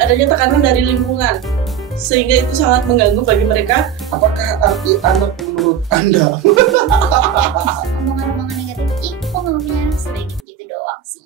adanya tekanan dari lingkungan, sehingga itu sangat mengganggu bagi mereka. Apakah arti anak menurut Anda? Omongan-omongan negatif itu ngomongnya sedikit gitu doang sih.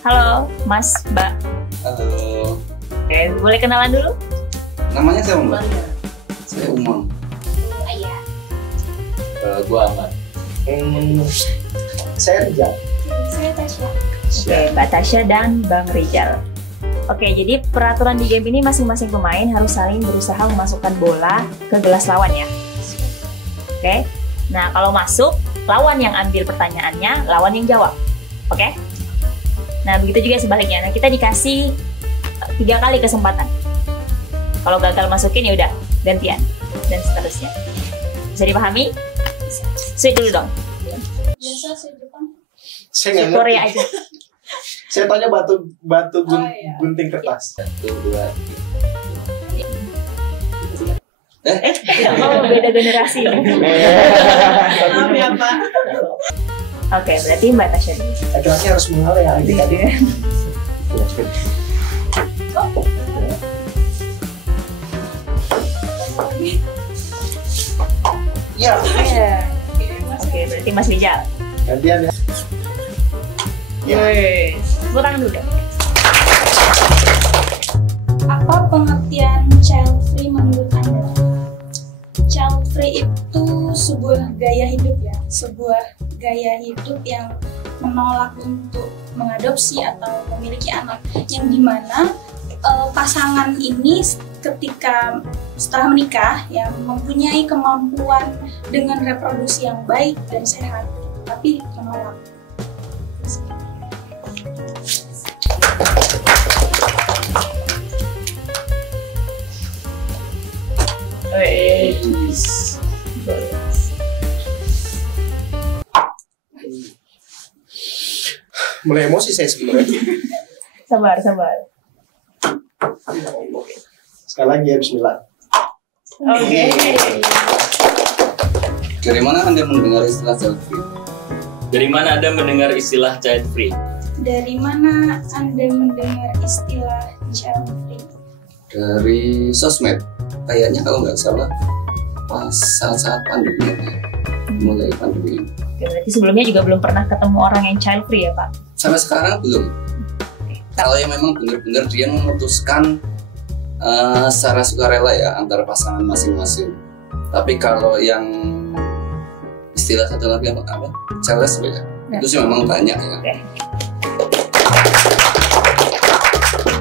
Halo, Mas, Mbak. Halo. Oke, boleh kenalan dulu? Namanya siapa Mbak? Saya Umang. Ayah. Gua Ahmad. Saya Rijal. Saya Tasya. Oke, Mbak Tasya dan Bang Rijal. Oke, jadi peraturan di game ini masing-masing pemain harus saling berusaha memasukkan bola ke gelas lawan ya. Oke, nah kalau masuk, lawan yang ambil pertanyaannya, lawan yang jawab. Oke? Nah, begitu juga sebaliknya. Nah, kita dikasih 3 kali kesempatan. Kalau gagal masukin ya udah gantian dan seterusnya. Bisa dipahami? Sweet dulu dong. Biasa saya Jepang. Saya Sweet nggak ngerti. Korea aja. Saya tanya Iya. gunting kertas. 1, 2, 3. Oh, beda generasi. Maaf ya Pak. Oke, berarti Mbak Tasya dulu. Laki-laki harus mengalah ya adik-adik. Iya. Oke, berarti Mas Rijal. Gantian ya. Tepuk tangan dulu dong. Apa pengertian child free menurut Anda? Child free itu sebuah gaya hidup ya, sebuah gaya hidup yang menolak untuk mengadopsi atau memiliki anak, yang dimana pasangan ini ketika setelah menikah ya mempunyai kemampuan dengan reproduksi yang baik dan sehat, tapi menolak. Mulai emosi saya sebenarnya. Sabar. Sekali lagi ya Bismillah. Oke. Dari mana Anda mendengar istilah child free? Dari mana Anda mendengar istilah child free? Dari mana Anda mendengar istilah child free? Dari sosmed. Kayaknya kalau nggak salah pas saat-saat pandemi, mulai pandemi. Oke, berarti sebelumnya juga belum pernah ketemu orang yang child free ya, Pak? Sampai sekarang belum. Kalau yang memang benar-benar dia memutuskan secara sukarela ya antara pasangan masing-masing. Tapi kalau yang istilah satu lagi apa? Childless ya. Itu sih memang banyak ya.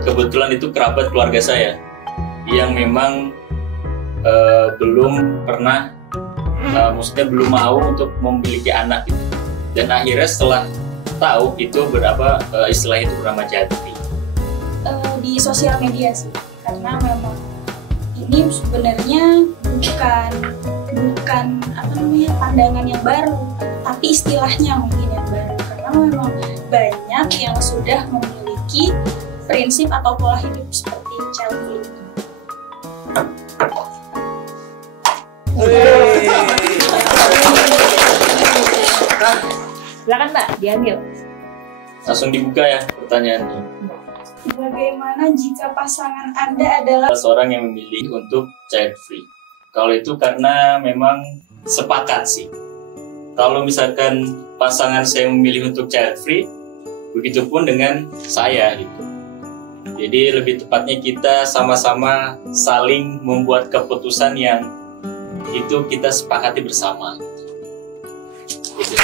Kebetulan itu kerabat keluarga saya yang memang belum pernah, maksudnya belum mau untuk memiliki anak gitu. Dan akhirnya setelah tahu itu berapa istilah itu bernama child free. Di sosial media sih, karena memang ini sebenarnya bukan apa namanya pandangan yang baru, tapi istilahnya mungkin yang baru, karena memang banyak yang sudah memiliki prinsip atau pola hidup seperti child free. Silakan Mbak, diambil. Langsung dibuka ya pertanyaannya. Bagaimana jika pasangan Anda adalah Seorang yang memilih untuk child free. Kalau itu karena memang sepakat sih. Kalau misalkan pasangan saya memilih untuk child free, begitupun dengan saya gitu. Jadi lebih tepatnya kita sama-sama saling membuat keputusan yang itu kita sepakati bersama. Gitu.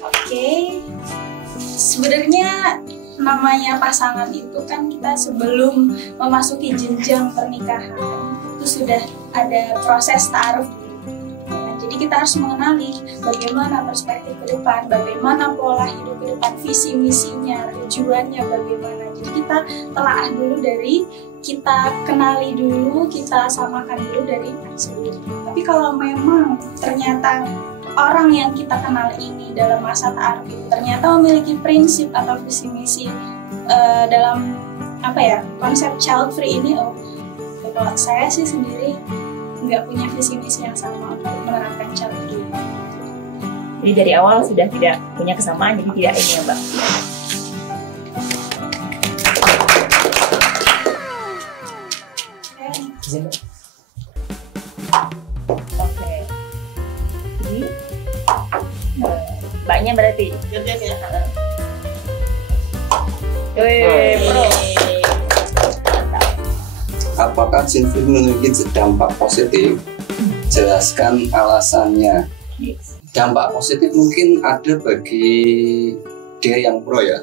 Oke. Sebenarnya namanya pasangan itu kan kita sebelum memasuki jenjang pernikahan itu sudah ada proses ta'aruf dulu. Nah, Jadi kita harus mengenali bagaimana perspektif ke depan, bagaimana pola hidup ke depan, visi misinya, tujuannya bagaimana. Jadi kita telaah dulu dari, kita kenali dulu, kita samakan dulu dari sebelum. Tapi kalau memang ternyata orang yang kita kenal ini dalam masa ta'aruf itu ternyata memiliki prinsip atau visi misi dalam konsep child free ini, kalau saya sih sendiri nggak punya visi misi yang sama untuk menerapkan child free. Jadi dari awal sudah tidak punya kesamaan, jadi tidak ini ya Mbak. Oke. Jadi Mbaknya berarti. Gantian ya. Pro. Apakah child free memiliki dampak positif? Jelaskan alasannya. Dampak positif mungkin ada bagi dia yang pro ya.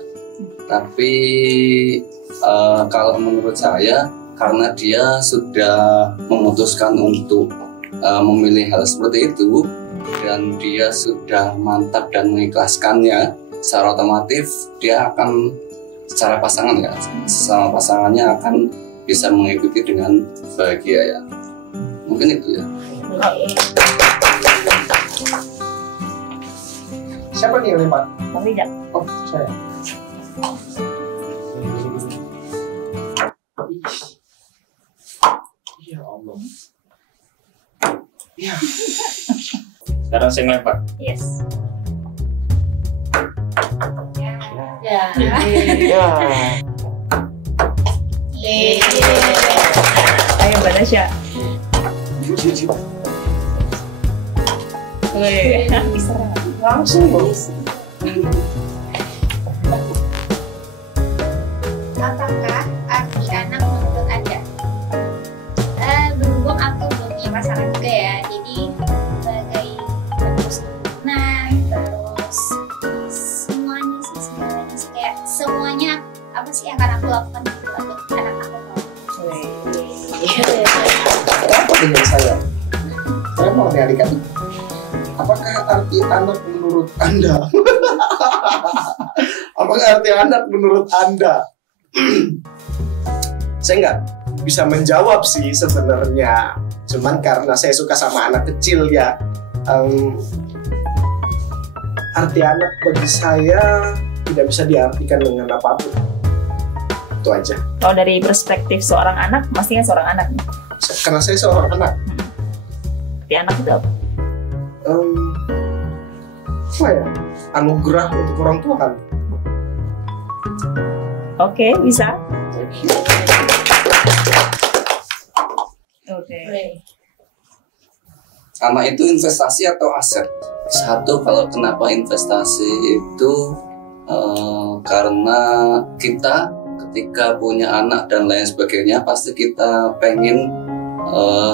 Tapi kalau menurut saya, karena dia sudah memutuskan untuk memilih hal seperti itu, dan dia sudah mantap dan mengikhlaskannya, secara otomatis dia akan secara pasangan ya, sama pasangannya akan bisa mengikuti dengan bahagia ya. Mungkin itu ya. Siapa nih yang lempar? Bang Rijal. Oh, saya. Ya Allah. Ya. Sekarang saya ngelempar. Yes. Ayo Mbak Nasya. Bisa Langsung loh. Apakah arti anak menurut Anda? Berhubung aku belum punya pasangan juga ya, jadi sebagai nah terus semuanya sih, segalanya sih, kayak semuanya apa sih yang akan aku lakukan untuk anak aku. Apa dengan saya? Saya mau mengalihkan. Apakah arti anak menurut Anda? Apakah arti anak menurut Anda? Saya nggak bisa menjawab sih sebenarnya. Cuman karena saya suka sama anak kecil ya. Arti anak bagi saya tidak bisa diartikan dengan apapun. Itu aja. Kalau dari perspektif seorang anak, pastinya seorang anak. Karena saya seorang anak. Arti anak itu apa? Apa ya? Anugerah untuk orang tua kan? Oke, bisa. Oke. Anak itu investasi atau aset? Satu, kalau kenapa investasi itu karena kita ketika punya anak dan lain sebagainya pasti kita pengen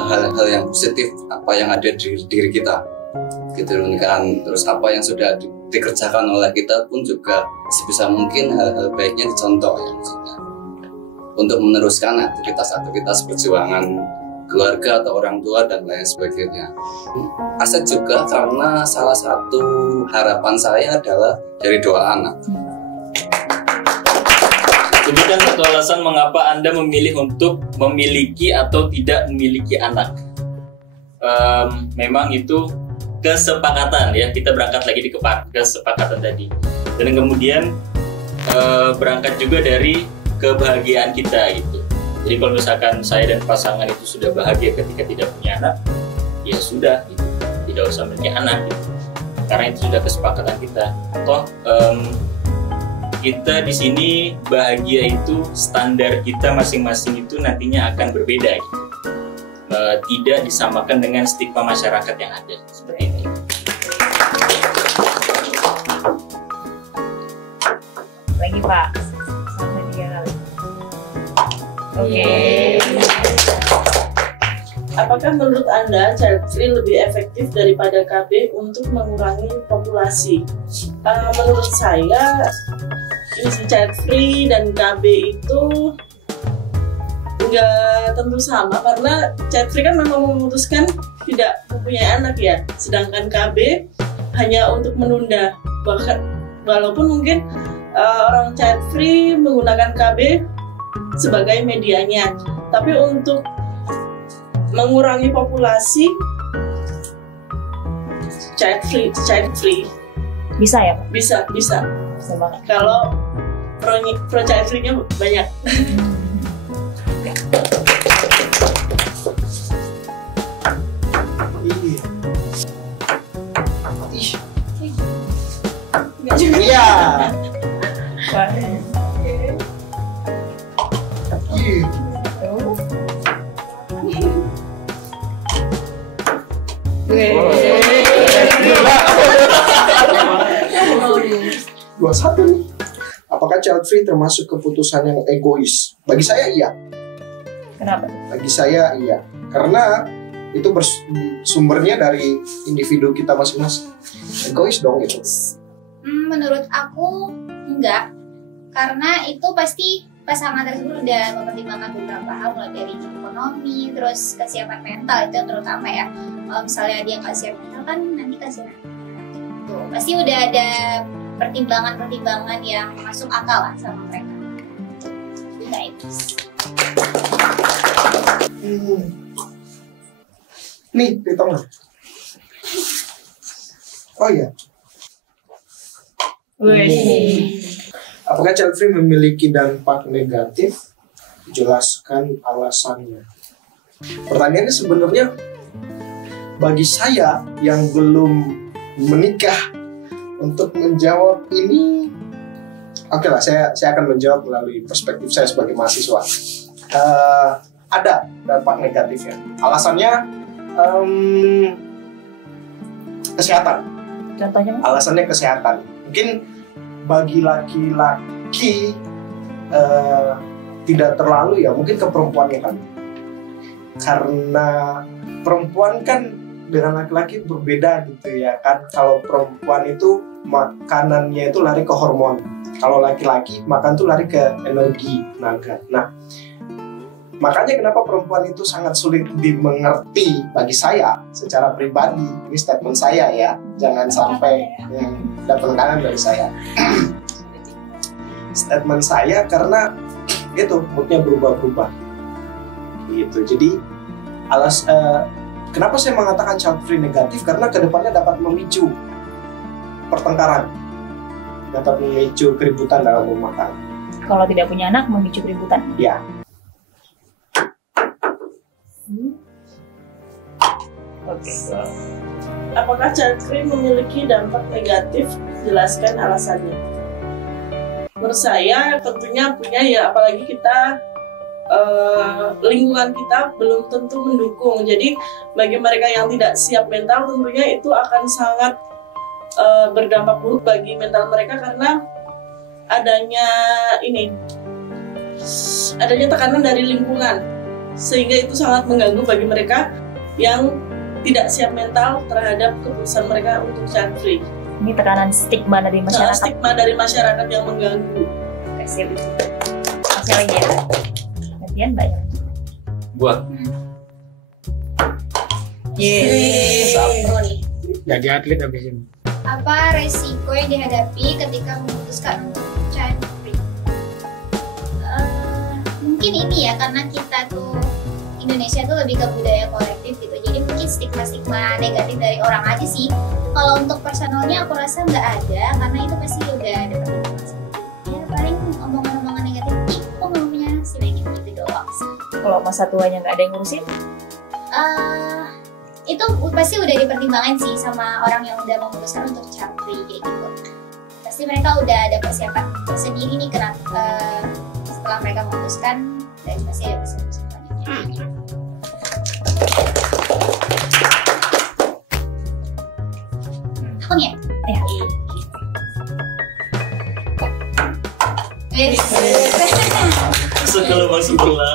hal-hal yang positif apa yang ada di diri kita gitu kan. Terus apa yang sudah dikerjakan oleh kita pun juga sebisa mungkin hal-hal baiknya dicontoh ya, maksudnya untuk meneruskan aktivitas-aktivitas perjuangan keluarga atau orang tua dan lain sebagainya. Aset juga karena salah satu harapan saya adalah dari doa anak. Sebutkan satu alasan mengapa Anda memilih untuk memiliki atau tidak memiliki anak. Memang itu kesepakatan ya, kita berangkat lagi di kesepakatan tadi. Dan kemudian berangkat juga dari kebahagiaan kita gitu. Jadi kalau misalkan saya dan pasangan itu sudah bahagia ketika tidak punya anak, ya sudah gitu. Tidak usah memiliki anak gitu. Karena itu sudah kesepakatan kita. Toh kita di sini bahagia itu standar kita masing-masing itu nantinya akan berbeda gitu. Tidak disamakan dengan stigma masyarakat yang ada seperti ini. Lagi Pak, sampai 3 kali. Oke. Apakah menurut Anda child free lebih efektif daripada KB untuk mengurangi populasi? Menurut saya, child free dan KB itu nggak tentu sama karena child free kan memang memutuskan tidak mempunyai anak ya, sedangkan KB hanya untuk menunda. Bahkan walaupun mungkin orang child free menggunakan KB sebagai medianya, tapi untuk mengurangi populasi child free Bisa ya, Pak? bisa Bisa banget. kalau pro child free-nya banyak. Iya. Ih, Nggak juga. iya. Wah. Ih. Dua satu nih. Apakah child free termasuk keputusan yang egois? Bagi saya iya. Kenapa? Bagi saya iya. Karena itu sumbernya dari individu kita masing-masing. Egois dong itu. Menurut aku enggak, karena itu pasti pasangan tersebut udah mempertimbangkan beberapa hal, mulai dari ekonomi, terus kesiapan mental itu terutama ya. Kalau misalnya dia nggak siap mental kan nanti kasihan. Tuh, pasti udah ada pertimbangan-pertimbangan yang masuk akal lah sama mereka. Enggak itu. Nih, di tengah. Oh iya. Apakah child free memiliki dampak negatif? Jelaskan alasannya. Pertanyaannya sebenarnya bagi saya yang belum menikah untuk menjawab ini, oke lah, saya akan menjawab melalui perspektif saya sebagai mahasiswa. Ada dampak negatifnya. Alasannya kesehatan. Contohnya? Alasannya kesehatan. Mungkin bagi laki-laki tidak terlalu ya, mungkin ke perempuannya kan. Karena perempuan kan dengan laki-laki berbeda gitu ya kan. Kalau perempuan itu makanannya itu lari ke hormon. Kalau laki-laki makan tuh lari ke energi, tenaga. Nah, makanya kenapa perempuan itu sangat sulit dimengerti bagi saya secara pribadi. Ini statement saya ya, jangan sampai ada penekanan dari saya. Statement saya karena itu moodnya berubah-ubah. Gitu. Jadi kenapa saya mengatakan child free negatif? Karena kedepannya dapat memicu pertengkaran, dapat memicu keributan dalam rumah tangga. Kalau tidak punya anak memicu keributan. Ya. Oke. Apakah child free memiliki dampak negatif? Jelaskan alasannya. Menurut saya tentunya punya ya, apalagi kita lingkungan kita belum tentu mendukung. Jadi bagi mereka yang tidak siap mental tentunya itu akan sangat berdampak buruk bagi mental mereka karena adanya tekanan dari lingkungan, sehingga itu sangat mengganggu bagi mereka yang tidak siap mental terhadap keputusan mereka untuk child free. Ini tekanan stigma dari masyarakat. Stigma dari masyarakat yang mengganggu. Oke, siap. Masih lagi ya. Gantian banyak. Buat Jadi atlet abis ini. Apa resiko yang dihadapi ketika memutuskan untuk child free? Mungkin ini ya, karena kita tuh Indonesia tuh lebih ke budaya kolektif gitu, jadi mungkin stigma-stigma negatif dari orang aja sih. Kalau untuk personalnya aku rasa nggak ada, karena itu pasti udah ada pertimbangan sendiri. Ya paling omongan-omongan negatif, ih kok nggak punya anak sih, gitu doang sih. Kalau masa tuanya nggak ada yang ngurusin? Itu pasti udah dipertimbangkan sih sama orang yang udah memutuskan untuk child free kayak gitu. Pasti mereka udah ada persiapan sendiri nih setelah mereka memutuskan, dan pasti ada persiapan. Aku nih ya? Yes. Segala masuk bola.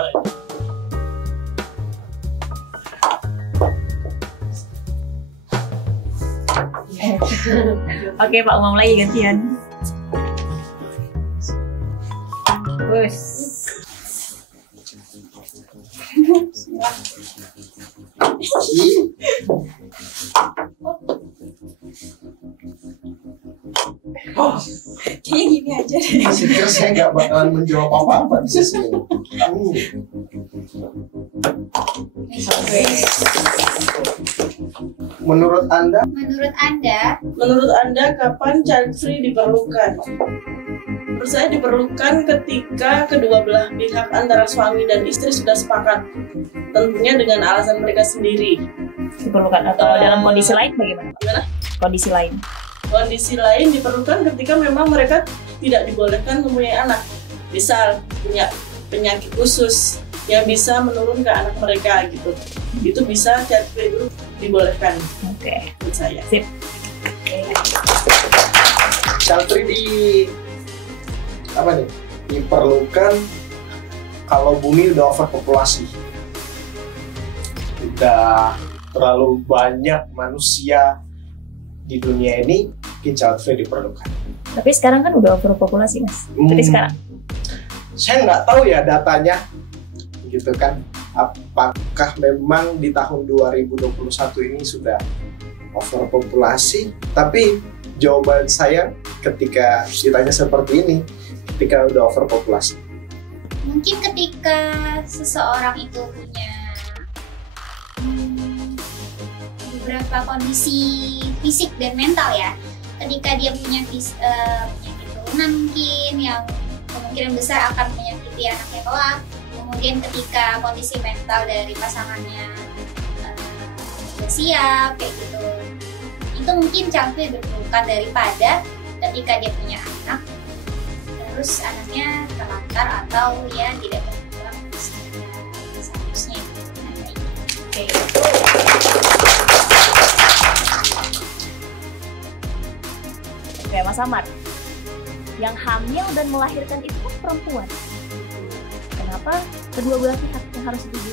Oke, Pak Umam lagi gantian. Oh, Kayaknya gini aja deh. pikir saya nggak bakalan menjawab apa-apa di sesi ini. Menurut Anda, Menurut Anda, kapan child free diperlukan? Menurut saya diperlukan ketika kedua belah pihak antara suami dan istri sudah sepakat, tentunya dengan alasan mereka sendiri. Diperlukan atau dalam kondisi lain bagaimana? Gimana? Kondisi lain. Kondisi lain diperlukan ketika memang mereka tidak dibolehkan mempunyai anak. Misal punya penyakit khusus yang bisa menurun ke anak mereka gitu. Itu bisa child free itu dibolehkan. Oke. Menurut saya. Sip. child free diperlukan kalau bumi udah overpopulasi, udah terlalu banyak manusia di dunia ini, mungkin child free diperlukan. Tapi sekarang kan udah overpopulasi, Mas. Tapi sekarang Saya nggak tahu ya datanya, gitu kan. Apakah memang di tahun 2021 ini sudah overpopulasi? Tapi jawaban saya ketika ditanya seperti ini, ketika udah overpopulasi. mungkin ketika seseorang itu punya beberapa kondisi fisik dan mental ya, ketika dia punya penyakit turunan mungkin yang kemungkinan besar akan menyakiti anaknya kelak, kemudian ketika kondisi mental dari pasangannya sudah siap kayak gitu, itu mungkin child free diperlukan daripada ketika dia punya anak terus anaknya terlantar atau ya tidak berkembang seharusnya. Oke. Oke, Mas Amar. Yang hamil dan melahirkan itu kan perempuan. Kenapa kedua belah pihak yang harus setuju?